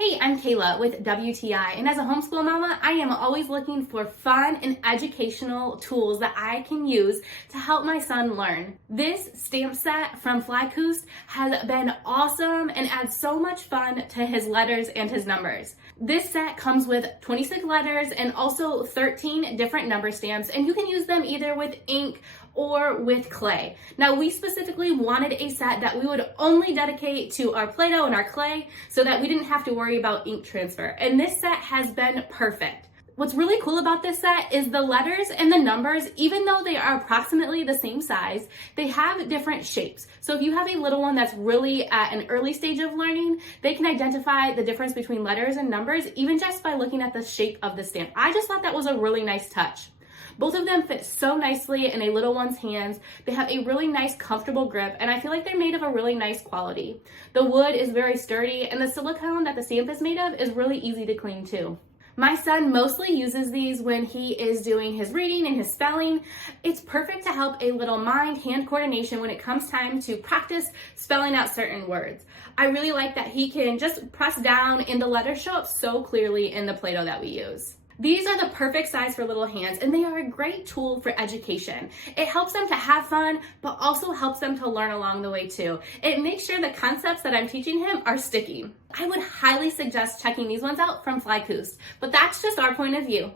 Hey, I'm Kayla with WTI, and as a homeschool mama, I am always looking for fun and educational tools that I can use to help my son learn. This stamp set from flycoost has been awesome and adds so much fun to his letters and his numbers. This set comes with 26 letters and also 13 different number stamps, and you can use them either with ink or with clay. Now, we specifically wanted a set that we would only dedicate to our Play-Doh and our clay so that we didn't have to worry about ink transfer. And this set has been perfect. What's really cool about this set is the letters and the numbers, even though they are approximately the same size, they have different shapes. So if you have a little one that's really at an early stage of learning, they can identify the difference between letters and numbers even just by looking at the shape of the stamp. I just thought that was a really nice touch. Both of them fit so nicely in a little one's hands. They have a really nice, comfortable grip, and I feel like they're made of a really nice quality. The wood is very sturdy, and the silicone that the stamp is made of is really easy to clean too. My son mostly uses these when he is doing his reading and his spelling. It's perfect to help a little mind-hand coordination when it comes time to practice spelling out certain words. I really like that he can just press down and the letters show up so clearly in the Play-Doh that we use. These are the perfect size for little hands, and they are a great tool for education. It helps them to have fun, but also helps them to learn along the way too. It makes sure the concepts that I'm teaching him are sticky. I would highly suggest checking these ones out from flycoost, but that's just our point of view.